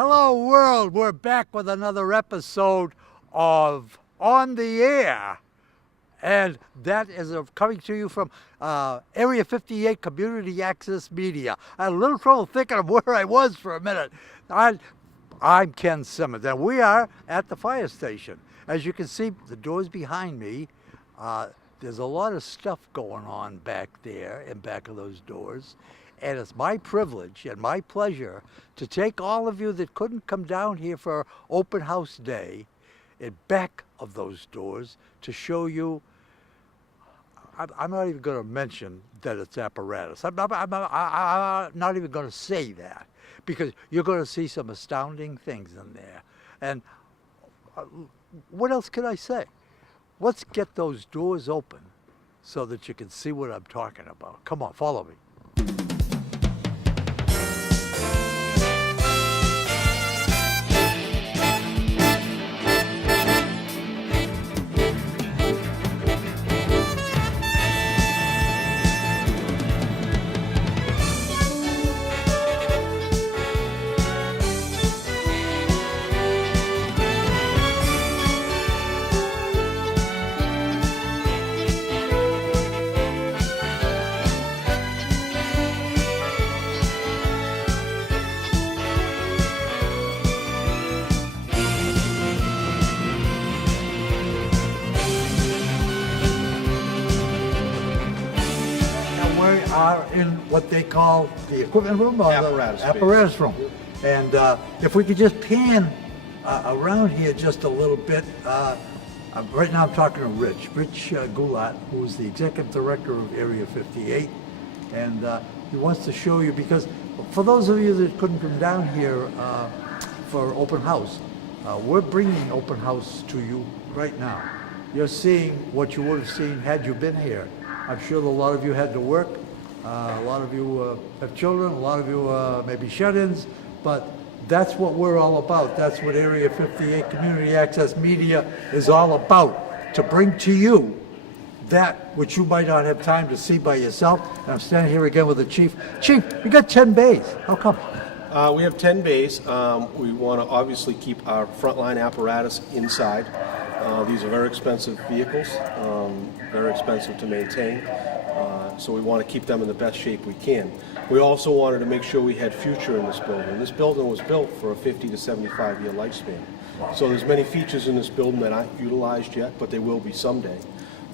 Hello, world. We're back with another episode of On the Air. And that is coming to you from Area 58 Community Access Media. I had a little trouble thinking of where I was for a minute. I'm Ken Simmons, and we are at the fire station. As you can see, the doors behind me, there's a lot of stuff going on back there in back of those doors. And it's my privilege and my pleasure to take all of you that couldn't come down here for open house day in back of those doors to show you. I'm not even going to mention that it's apparatus. I'm not even going to say that, because you're going to see some astounding things in there. And what else can I say? Let's get those doors open so that you can see what I'm talking about. Come on, follow me. Are in what they call the equipment room or apparatus the apparatus room. And if we could just pan around here just a little bit. Right now I'm talking to Rich Goulat, who's the executive director of Area 58. And he wants to show you, because for those of you that couldn't come down here for open house, we're bringing open house to you right now. You're seeing what you would have seen had you been here. I'm sure that a lot of you had to work. A lot of you have children, a lot of you may be shut-ins, but that's what we're all about. That's what Area 58 Community Access Media is all about, to bring to you that which you might not have time to see by yourself. And I'm standing here again with the chief. Chief, you got 10 bays. How come? We have 10 bays. We want to obviously keep our frontline apparatus inside. These are very expensive vehicles, very expensive to maintain. So we want to keep them in the best shape we can. We also wanted to make sure we had future in this building. This building was built for a 50 to 75 year lifespan. So there's many features in this building that aren't utilized yet, but they will be someday.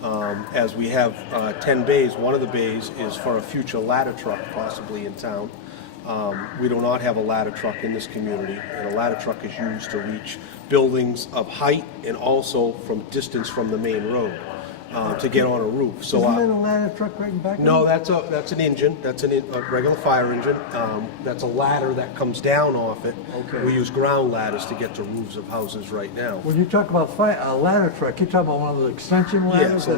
As we have 10 bays, one of the bays is for a future ladder truck possibly in town. We do not have a ladder truck in this community, and a ladder truck is used to reach buildings of height and also from distance from the main road. To get on a roof. So isn't that a ladder truck right in back? No, that's an engine. That's a regular fire engine. That's a ladder that comes down off it. Okay. We use ground ladders to get to roofs of houses right now. When you talk about a ladder truck, you're talking about one of the extension ladders? Yeah,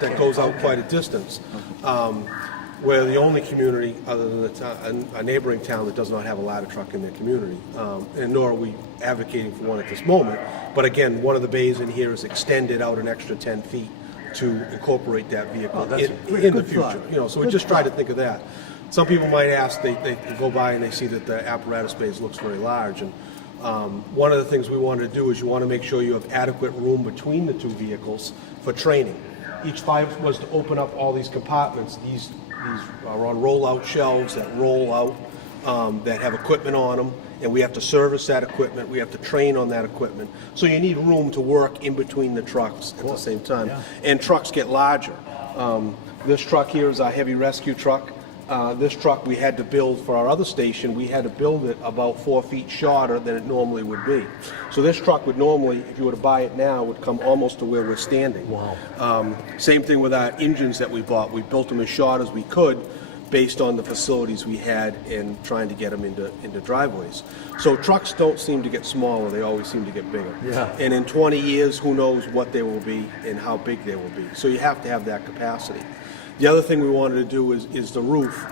that goes out quite a distance. We're the only community other than a neighboring town that does not have a ladder truck in their community, and nor are we advocating for one at this moment. But again, one of the bays in here is extended out an extra 10 feet to incorporate that vehicle in the future. You know, so we just try to think of that. Some people might ask, they go by and they see that the apparatus base looks very large, and one of the things we wanted to do is you want to make sure you have adequate room between the two vehicles for training. Each fire was to open up all these compartments. These are on roll-out shelves that roll out, that have equipment on them, and we have to service that equipment, we have to train on that equipment. So you need room to work in between the trucks at the same time. Yeah. And trucks get larger. This truck here is our heavy rescue truck. This truck we had to build for our other station, we had to build it about 4 feet shorter than it normally would be. So this truck would normally, if you were to buy it now, would come almost to where we're standing. Wow. Same thing with our engines that we bought. We built them as short as we could, based on the facilities we had in trying to get them into driveways. So trucks don't seem to get smaller, they always seem to get bigger. Yeah. And in 20 years, who knows what they will be and how big they will be. So you have to have that capacity. The other thing we wanted to do is the roof.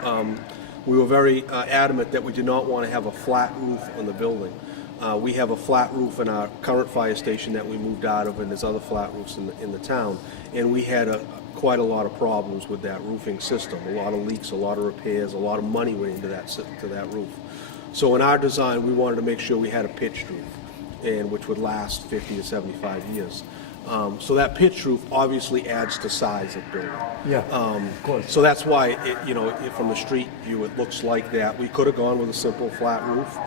We were very adamant that we did not want to have a flat roof on the building. We have a flat roof in our current fire station that we moved out of, and there's other flat roofs in the town. And we had quite a lot of problems with that roofing system. A lot of leaks, a lot of repairs, a lot of money went into that roof. So in our design, we wanted to make sure we had a pitched roof, and which would last 50 to 75 years. So that pitched roof obviously adds to size of building. Yeah, of course. So that's why, from the street view, it looks like that. We could have gone with a simple flat roof.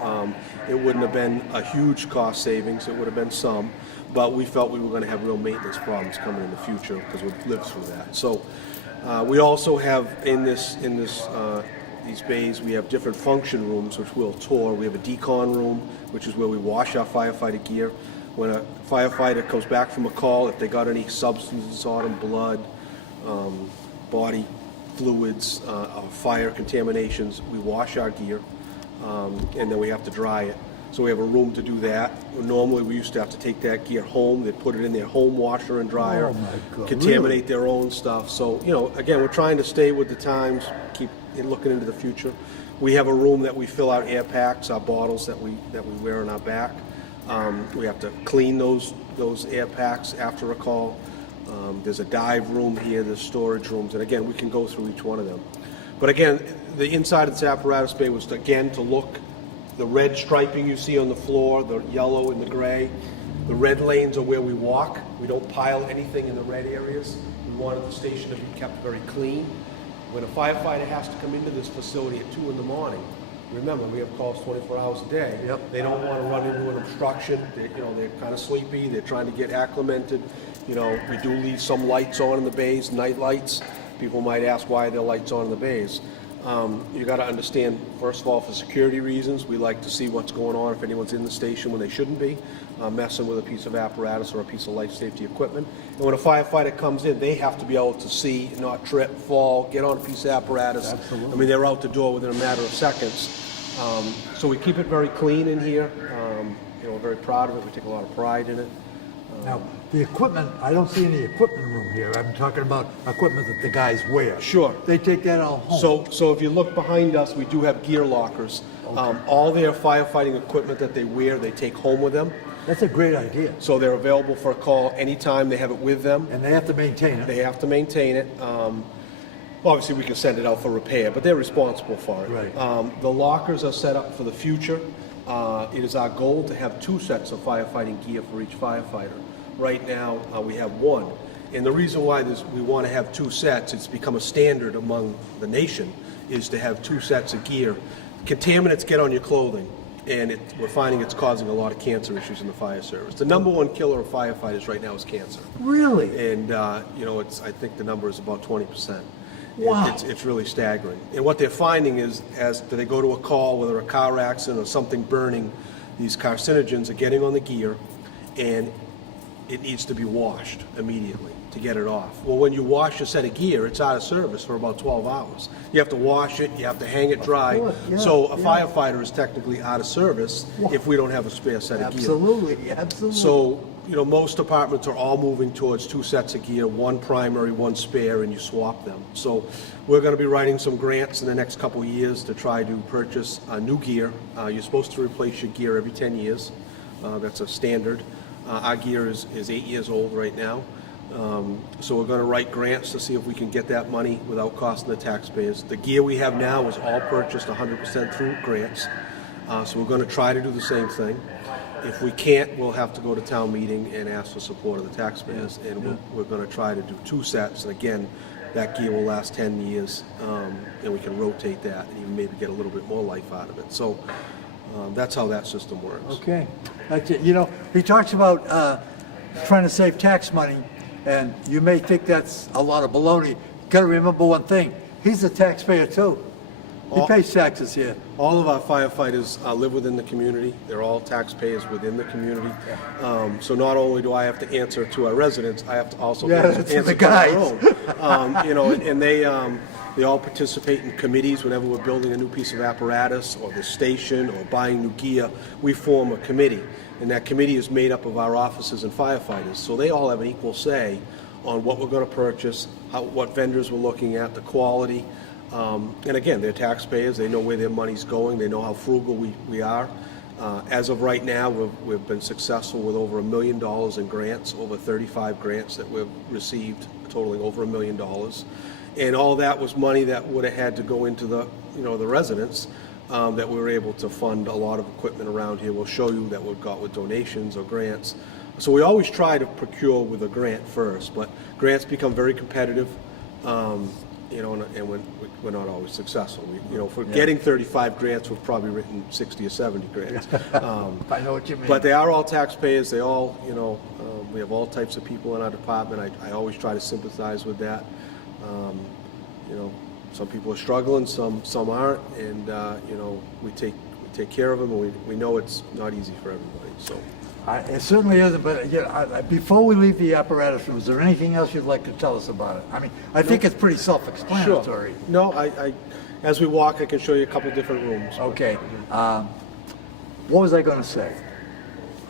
It wouldn't have been a huge cost savings. It would have been some, but we felt we were going to have real maintenance problems coming in the future because we've lived through that. So we also have in these bays, we have different function rooms, which we'll tour. We have a decon room, which is where we wash our firefighter gear. When a firefighter comes back from a call, if they got any substances on them, blood, body fluids, fire contaminations, we wash our gear, and then we have to dry it. So we have a room to do that. Normally, we used to have to take that gear home. They'd put it in their home washer and dryer, Oh my God, contaminate their own stuff. So, again, we're trying to stay with the times, keep looking into the future. We have a room that we fill out air packs, our bottles that we wear on our back. We have to clean those air packs after a call. There's a dive room here, there's storage rooms, and again, we can go through each one of them. But again, the inside of this apparatus bay was, again, to look, the red striping you see on the floor, the yellow and the gray, the red lanes are where we walk. We don't pile anything in the red areas. We wanted the station to be kept very clean. When a firefighter has to come into this facility at 2 in the morning, remember, we have calls 24 hours a day. Yep. They don't want to run into an obstruction. They're kind of sleepy. They're trying to get acclimated. We do leave some lights on in the bays, night lights. People might ask why there are lights on in the bays. You got to understand, first of all, for security reasons, we like to see what's going on if anyone's in the station when they shouldn't be, messing with a piece of apparatus or a piece of life safety equipment. And when a firefighter comes in, they have to be able to see, not trip, fall, get on a piece of apparatus. Absolutely. I mean, they're out the door within a matter of seconds. So we keep it very clean in here. We're very proud of it. We take a lot of pride in it. Now, the equipment, I don't see any equipment room here. I'm talking about equipment that the guys wear. Sure. They take that all home. So if you look behind us, we do have gear lockers. All their firefighting equipment that they wear, they take home with them. That's a great idea. So they're available for a call anytime. They have it with them. And they have to maintain it. They have to maintain it. Obviously, we can send it out for repair, but they're responsible for it. Right. The lockers are set up for the future. It is our goal to have 2 sets of firefighting gear for each firefighter. Right now, we have 1. And the reason why we want to have 2 sets, it's become a standard among the nation, is to have 2 sets of gear. Contaminants get on your clothing, and we're finding it's causing a lot of cancer issues in the fire service. The number 1 killer of firefighters right now is cancer. Really? And, I think the number is about 20%. Wow. It's really staggering. And what they're finding is, as they go to a call, whether a car accident or something burning, these carcinogens are getting on the gear, and it needs to be washed immediately to get it off. Well, when you wash a set of gear, it's out of service for about 12 hours. You have to wash it, you have to hang it dry. Yeah, so a firefighter is technically out of service if we don't have a spare set of gear. Absolutely, absolutely. So, most departments are all moving towards 2 sets of gear, 1 primary, 1 spare, and you swap them. So we're going to be writing some grants in the next couple of years to try to purchase new gear. You're supposed to replace your gear every 10 years. That's a standard. Our gear is 8 years old right now. So we're going to write grants to see if we can get that money without costing the taxpayers. The gear we have now is all purchased 100% through grants. So we're going to try to do the same thing. If we can't, we'll have to go to town meeting and ask for support of the taxpayers. And we're going to try to do 2 sets. And again, that gear will last 10 years, and we can rotate that and even maybe get a little bit more life out of it. So that's how that system works. Okay. That's it. He talks about trying to save tax money, and you may think that's a lot of baloney. Got to remember one thing. He's a taxpayer too. He pays taxes here. All of our firefighters live within the community. They're all taxpayers within the community. So not only do I have to answer to our residents, I have to also answer the to guys. our own. And they all participate in committees whenever we're building a new piece of apparatus or the station or buying new gear. We form a committee, and that committee is made up of our officers and firefighters. So they all have an equal say on what we're going to purchase, what vendors we're looking at, the quality. And again, they're taxpayers. They know where their money's going. They know how frugal we are. As of right now, we've been successful with over $1 million in grants, over 35 grants that we've received, totaling over $1 million. And all that was money that would have had to go into the residents, that we were able to fund a lot of equipment around here. We'll show you that we've got with donations or grants. So we always try to procure with a grant first, but grants become very competitive, and we're not always successful. For getting 35 grants, we've probably written 60 or 70 grants. I know what you mean. But they are all taxpayers. They all, we have all types of people in our department. I always try to sympathize with that. Some people are struggling, some aren't, and we take care of them, and we know it's not easy for everybody. So. It certainly isn't, but before we leave the apparatus room, is there anything else you'd like to tell us about it? I mean, I think it's pretty self-explanatory. Sure. No, I as we walk, I can show you a couple different rooms. Okay. What was I going to say?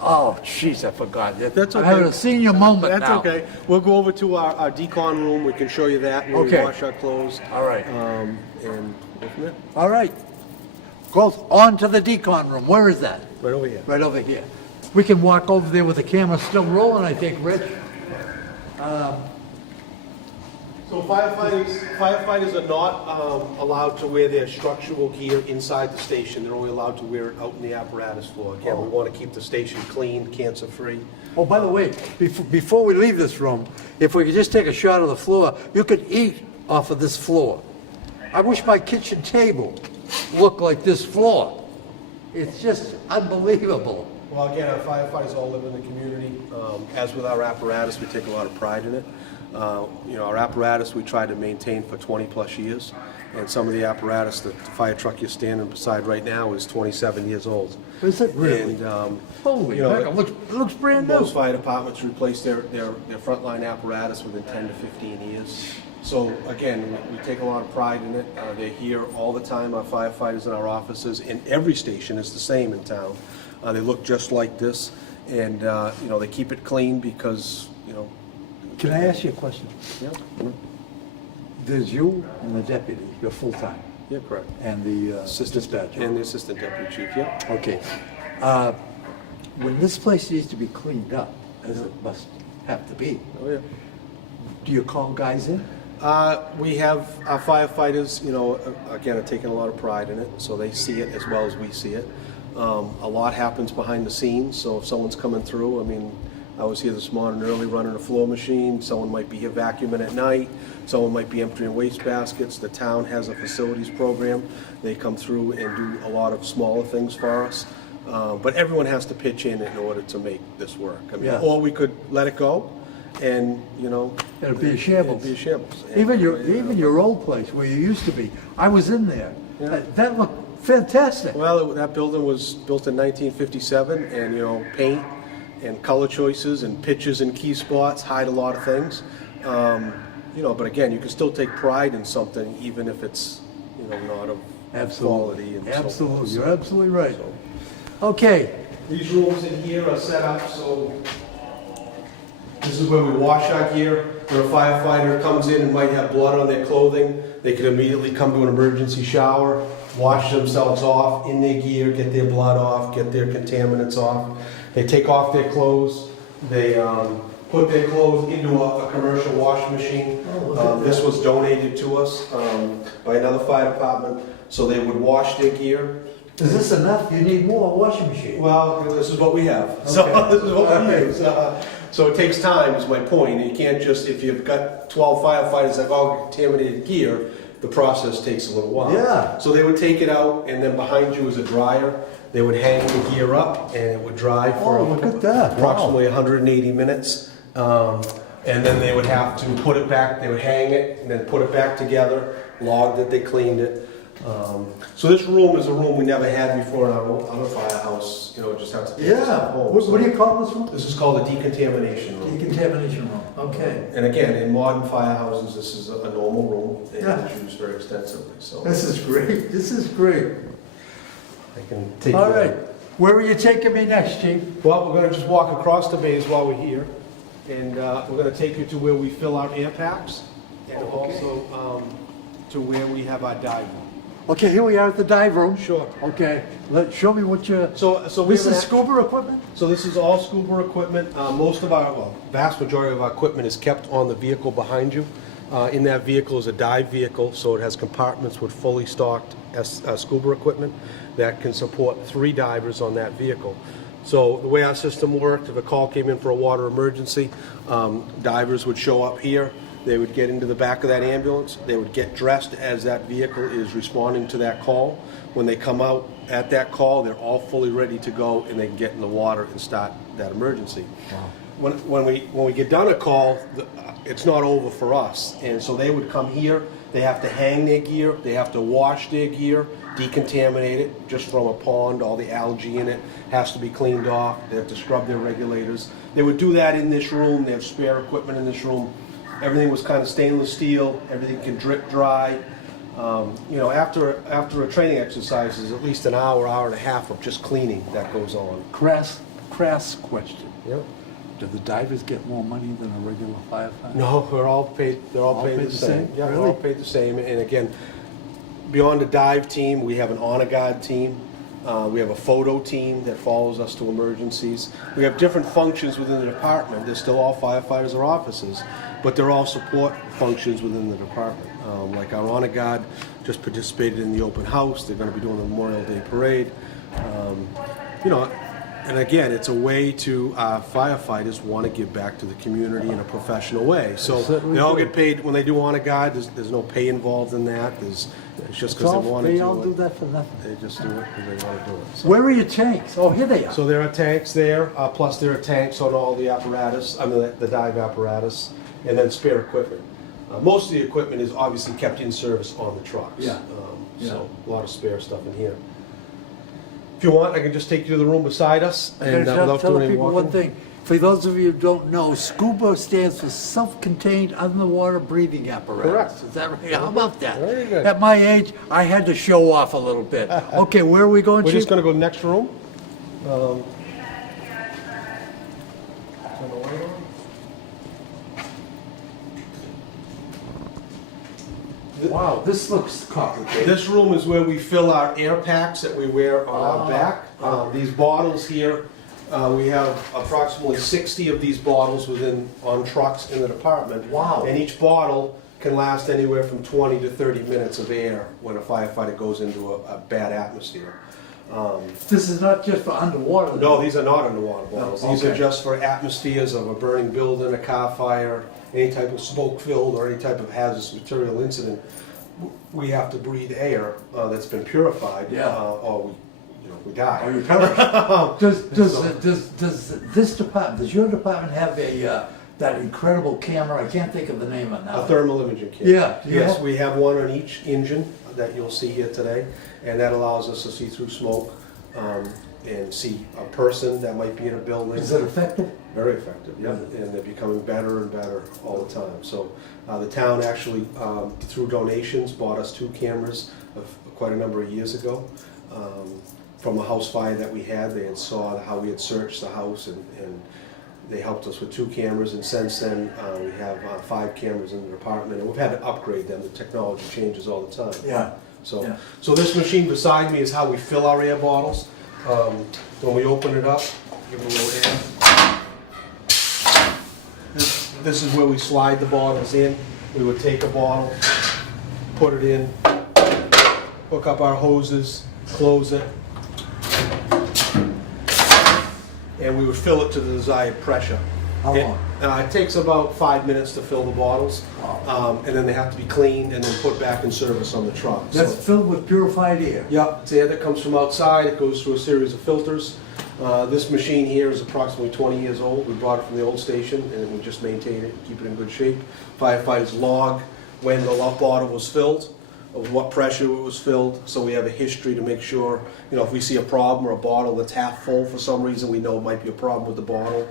Oh, jeez, I forgot. That's okay. I'm having a senior moment now. That's okay. We'll go over to our decon room. We can show you that where we wash our clothes. All right. And go from there. All right. Go on to the decon room. Where is that? Right over here. Right over here. We can walk over there with the camera still rolling, I think, Rich. So firefighters are not allowed to wear their structural gear inside the station. They're only allowed to wear it out in the apparatus floor. Again, we want to keep the station clean, cancer-free. Oh, by the way, before we leave this room, if we could just take a shot of the floor, you could eat off of this floor. I wish my kitchen table looked like this floor. It's just unbelievable. Well, again, our firefighters all live in the community. As with our apparatus, we take a lot of pride in it. Our apparatus we try to maintain for 20 plus years, and some of the apparatus that the fire truck you're standing beside right now is 27 years old. Is it really? And, Holy heck, it looks brand new. Most fire departments replace their frontline apparatus within 10 to 15 years. So again, we take a lot of pride in it. They're here all the time, our firefighters in our offices, and every station is the same in town. They look just like this, and they keep it clean because, Can I ask you a question? Yeah. There's you and the deputy, you're full-time, Yeah, correct. and the dispatcher. And the assistant deputy chief, yeah. Okay. When this place needs to be cleaned up, as it must have to be, Oh, yeah. do you call guys in? We have our firefighters, again, are taking a lot of pride in it, so they see it as well as we see it. A lot happens behind the scenes, so if someone's coming through, I was here this morning early running a floor machine, someone might be here vacuuming at night, someone might be emptying waste baskets. The town has a facilities program. They come through and do a lot of smaller things for us. But everyone has to pitch in order to make this work. Yeah. Or we could let it go and, It'd be a shambles. It'd be a shambles. Even your old place where you used to be, I was in there. Yeah. That looked fantastic. Well, that building was built in 1957, and paint and color choices and pitches and key spots hide a lot of things. But again, you can still take pride in something even if it's not of quality. And Absolutely, so you're forth. absolutely right. So, Okay, these rooms in here are set up so this is where we wash our gear. When a firefighter comes in and might have blood on their clothing, they can immediately come to an emergency shower, wash themselves off in their gear, get their blood off, get their contaminants off. They take off their clothes. They put their clothes into a commercial wash machine. This was donated to us by another fire department, so they would wash their gear. is this enough? You need more washing machine. Well, this is what we have. So Okay. this is what we use. So it takes time, is my point. You can't just, if you've got 12 firefighters that have all contaminated gear, the process takes a little while. Yeah. So they would take it out, and then behind you is a dryer. They would hang the gear up, and it would dry for Oh, look at that. approximately 180 minutes. And then they would have to put it back, they would hang it, and then put it back together, log that they cleaned it. So this room is a room we never had before in our other firehouse, just have to take this Yeah. at home. What do you call this room? This is called a decontamination room. Decontamination room. Okay. And again, in modern firehouses, this is a normal room, and Yeah. it's used very extensively, so This is great. This is great. I can take you. All right. Where are you taking me next, Chief? Well, we're gonna just walk across the bays while we're here, and we're gonna take you to where we fill our air packs, and Oh, okay. also to where we have our dive room. Okay, here we are at the dive room. Sure. Okay, show me what you. So we This have is scuba equipment? So this is all scuba equipment. Most of our, well, vast majority of our equipment is kept on the vehicle behind you. In that vehicle is a dive vehicle, so it has compartments with fully stocked scuba equipment that can support 3 divers on that vehicle. So the way our system worked, if a call came in for a water emergency, divers would show up here. They would get into the back of that ambulance. They would get dressed as that vehicle is responding to that call. When they come out at that call, they're all fully ready to go, and they can get in the water and start that emergency. Wow. When we get done a call, it's not over for us. And so they would come here. They have to hang their gear. They have to wash their gear, decontaminate it just from a pond. All the algae in it has to be cleaned off. They have to scrub their regulators. They would do that in this room. They have spare equipment in this room. Everything was kind of stainless steel. Everything can drip dry. You know, after a training exercise is at least an hour, hour and a half of just cleaning that goes on. Crass question. Yep. Do the divers get more money than a regular firefighter? No, they're all paid. They're all paid the same. Yeah, they're all Really? paid the same. And again, beyond the dive team, we have an honor guard team. We have a photo team that follows us to emergencies. We have different functions within the department. They're still all firefighters or officers, but they're all support functions within the department. Like our honor guard just participated in the open house. They're going to be doing the Memorial Day parade. You know, and again, it's a way to firefighters want to give back to the community in a professional way. So Certainly they all do. get paid when they do honor guard. There's no pay involved in that. It's just because they want to do it. They all do that for nothing. They just do it because they want to do it. So, Where are your tanks? Oh, here they are. so there are tanks there, plus there are tanks on all the apparatus, I mean the dive apparatus, and then spare equipment. Most of the equipment is obviously kept in service on the trucks. Yeah. So a lot of spare stuff in here. If you want, I can just take you to the room beside us, and without Tell doing the any people walking. one thing. For those of you who don't know, SCUBA stands for self-contained underwater breathing apparatus. Correct. Is that right? How about that? Very good. At my age, I had to show off a little bit. Okay, where are we going, We're Chief? just going to go next room. Turn the light on. Wow, this looks complicated. This room is where we fill our air packs that we wear on our back. These bottles here, we have approximately 60 of these bottles on trucks in the department. Wow. And each bottle can last anywhere from 20 to 30 minutes of air when a firefighter goes into a bad atmosphere. This is not just for underwater. No, these are not underwater bottles. No, These are okay. just for atmospheres of a burning building, a car fire, any type of smoke-filled or any type of hazardous material incident. We have to breathe air that's been purified, Yeah. or we die. Are you covered? Does this department, does your department have that incredible camera? I can't think of the name of it now. A thermal imaging camera. Yeah, Yes, yeah. we have one on each engine that you'll see here today, and that allows us to see through smoke and see a person that might be in a building. Is it effective? Very effective, yeah, and they're becoming better and better all the time. So the town actually, through donations, bought us 2 cameras quite a number of years ago. From a house fire that we had, they had saw how we had searched the house, and they helped us with 2 cameras, and since then we have 5 cameras in the department, and we've had to upgrade them. The technology changes all the time. Yeah. So, Yeah. so this machine beside me is how we fill our air bottles. When we open it up, give it a little air. This is where we slide the bottles in. We would take a bottle, put it in, hook up our hoses, close it, and we would fill it to the desired pressure. How long? It takes about 5 minutes to fill the bottles, Wow. and then they have to be cleaned and then put back in service on the truck. That's So- filled with purified air. Yep, it's air that comes from outside. It goes through a series of filters. This machine here is approximately 20 years old. We brought it from the old station, and we just maintain it, keep it in good shape. Firefighters log when the bottle was filled, of what pressure it was filled, so we have a history to make sure, if we see a problem or a bottle that's half full for some reason, we know it might be a problem with the bottle,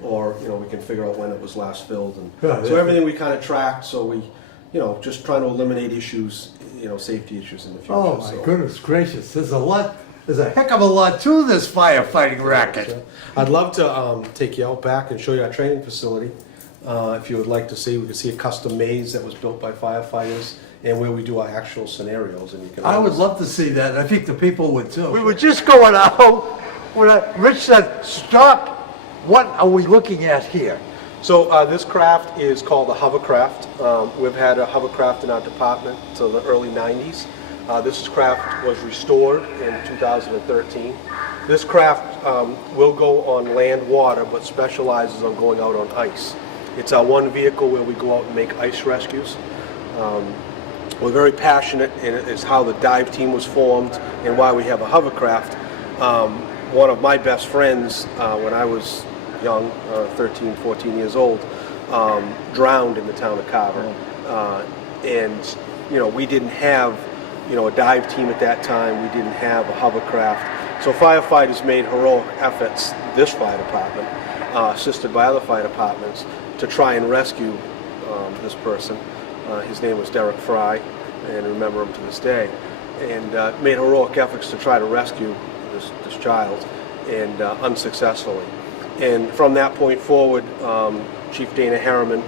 or, we can figure out when it was last filled. And Yeah, so yeah. everything we kind of track, so we, just trying to eliminate issues, safety issues in the future. Oh, my so. goodness gracious. There's a heck of a lot to this firefighting racket. I'd love to take you out back and show you our training facility. If you would like to see, we can see a custom maze that was built by firefighters and where we do our actual scenarios, and you can. I would love to see that. I think the people would too. We were just going out when Rich said, "Stop! What are we looking at here?" So this craft is called a hovercraft. We've had a hovercraft in our department till the early 90s. This craft was restored in 2013. This craft will go on land, water, but specializes on going out on ice. It's our one vehicle where we go out and make ice rescues. We're very passionate, and it's how the dive team was formed and why we have a hovercraft. One of my best friends, when I was young, 13, 14 years old, drowned in the town of Carver. And, we didn't have, a dive team at that time. We didn't have a hovercraft. So firefighters made heroic efforts, this fire department, assisted by other fire departments, to try and rescue this person. His name was Derek Fry, and I remember him to this day. And made heroic efforts to try to rescue this child, and unsuccessfully. And from that point forward, Chief Dana Harriman,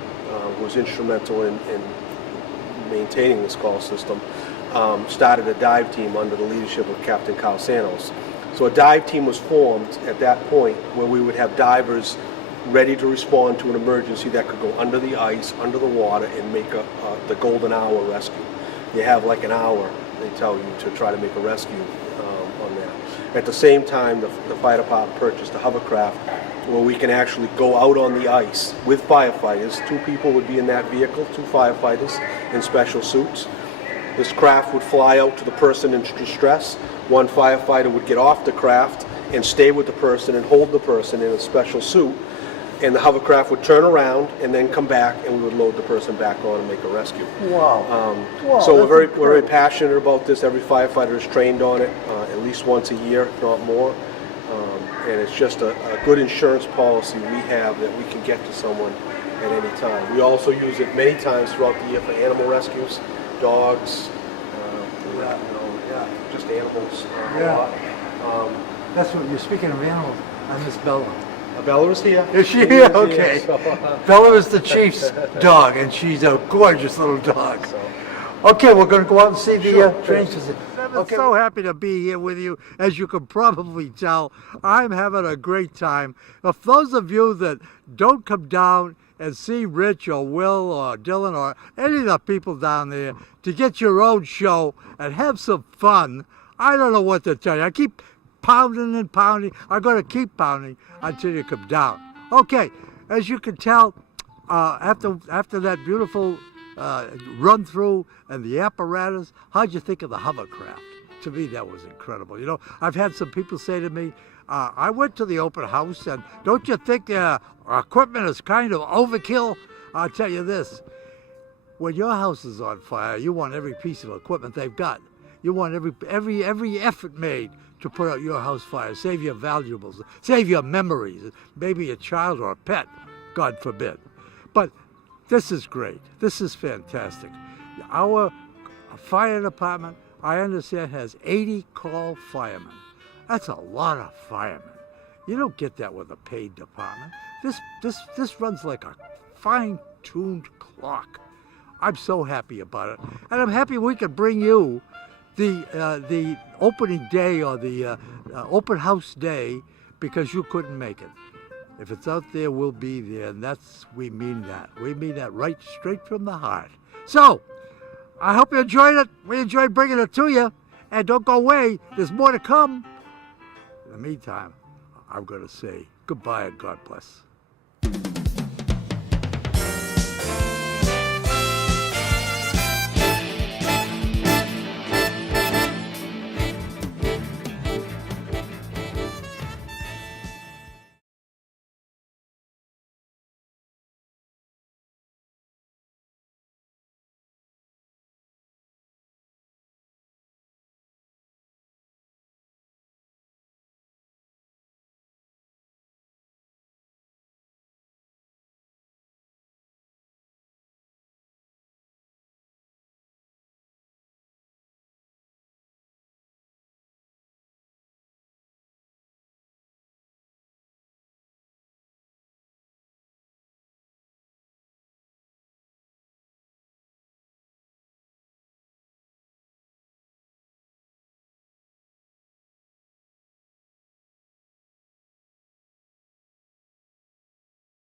who was instrumental in maintaining this call system, started a dive team under the leadership of Captain Carl Sanos. So a dive team was formed at that point where we would have divers ready to respond to an emergency that could go under the ice, under the water, and make the golden hour rescue. You have like an hour, they tell you, to try to make a rescue on that. At the same time, the fire department purchased a hovercraft where we can actually go out on the ice with firefighters. 2 people would be in that vehicle, 2 firefighters in special suits. This craft would fly out to the person in distress. 1 firefighter would get off the craft and stay with the person and hold the person in a special suit. And the hovercraft would turn around and then come back, and we would load the person back on and make a rescue. Wow. So we're very passionate about this. Every firefighter is trained on it at least once a year, if not more. And it's just a good insurance policy we have that we can get to someone at any time. We also use it many times throughout the year for animal rescues, dogs, just animals. That's what you're speaking of animals. I miss Bella. Bella is here. Is she here? Okay. Bella is the chief's dog, and she's a gorgeous little dog. Okay, we're going to go out and see the train system. I'm so happy to be here with you. As you can probably tell, I'm having a great time. If those of you that don't come down and see Rich or Will or Dylan or any of the people down there to get your own show and have some fun, I don't know what to tell you. I keep pounding and pounding. I'm going to keep pounding until you come down. Okay, as you can tell, after that beautiful run through and the apparatus, how'd you think of the hovercraft? To me, that was incredible. I've had some people say to me, I went to the open house, and don't you think our equipment is kind of overkill? I'll tell you this, when your house is on fire, you want every piece of equipment they've got. You want every effort made to put out your house fire, save your valuables, save your memories, maybe a child or a pet, God forbid. But this is great. This is fantastic. Our fire department, I understand, has 80 call firemen. That's a lot of firemen. You don't get that with a paid department. This runs like a fine-tuned clock. I'm so happy about it, and I'm happy we could bring you the opening day or the open house day because you couldn't make it. If it's out there, we'll be there, and we mean that. We mean that right straight from the heart. So, I hope you enjoyed it. We enjoyed bringing it to you. And don't go away. There's more to come. In the meantime, I'm going to say goodbye and God bless.